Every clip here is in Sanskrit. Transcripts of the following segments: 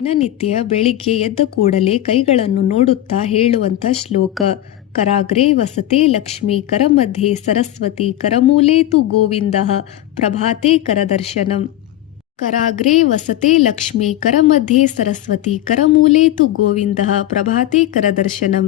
ದಿನನಿತ್ಯ ಬೆಳಿಗ್ಗೆ ಎದ್ದ ಕೂಡಲೇ ಕೈಗಳನ್ನು ನೋಡುತ್ತಾ ಹೇಳುವಂಥ ಶ್ಲೋಕ. ಕರಾಗ್ರೆ ವಸತೆ ಲಕ್ಷ್ಮಿ ಕರಮಧ್ಯೆ ಸರಸ್ವತಿ ಕರಮೂಲೇತು ಗೋವಿಂದ ಪ್ರಭಾತೆ ಕರದರ್ಶನಂ. ಕರಾಗ್ರೆ ವಸತೆ ಲಕ್ಷ್ಮಿ ಕರಮಧ್ಯೆ ಸರಸ್ವತಿ ಕರಮೂಲೇತು ಗೋವಿಂದ ಪ್ರಭಾತೆ ಕರದರ್ಶನಂ.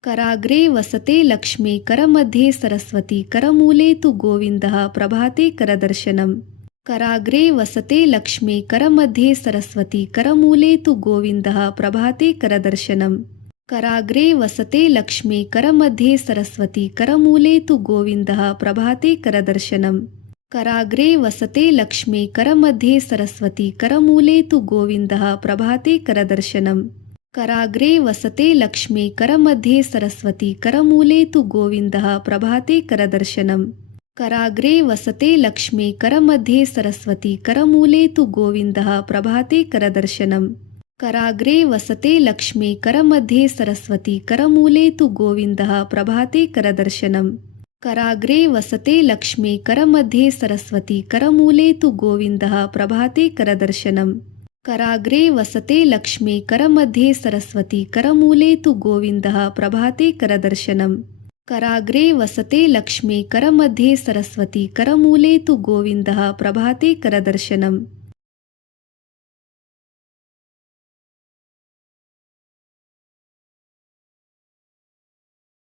ಕರಾಗ್ರೆ ವಸತೆ ಲಕ್ಷ್ಮಿ ಕರಮಧ್ಯೆ ಸರಸ್ವತಿ ಕರಮೂಲೇತು ಗೋವಿಂದ ಪ್ರಭಾತೆ ಕರದರ್ಶನಂ. कराग्रे वसते लक्ष्मी करमध्ये सरस्वती करमूले तु गोविन्दः प्रभाते करदर्शनम्। कराग्रे वसते लक्ष्मी करमध्ये सरस्वती करमूले तु गोविन्दः प्रभाते करदर्शनम्। कराग्रे वसते लक्ष्मी करमध्ये सरस्वती करमूले तु गोविन्दः प्रभाते करदर्शनम्। कराग्रे वसते लक्ष्मी करमध्ये सरस्वती करमूले तु गोविन्दः प्रभाते करदर्शनम् कराग्रे वसते लक्ष्मी करमध्ये सरस्वती करमूले तु गोविन्दः प्रभाते करदर्शनम्। कराग्रे वसते लक्ष्मी करमध्ये सरस्वती करमूले तु गोविन्दः प्रभाते करदर्शनम्। कराग्रे वसते लक्ष्मी करमध्ये सरस्वती करमूले तु गोविन्दः प्रभाते करदर्शनम्। कराग्रे वसते लक्ष्मी करमध्ये सरस्वती करमूले तु गोविन्दः प्रभाते करदर्शनम् कराग्रे वसते लक्ष्मी करमध्ये सरस्वती करमूले तु गोविंद प्रभाते करदर्शनम्।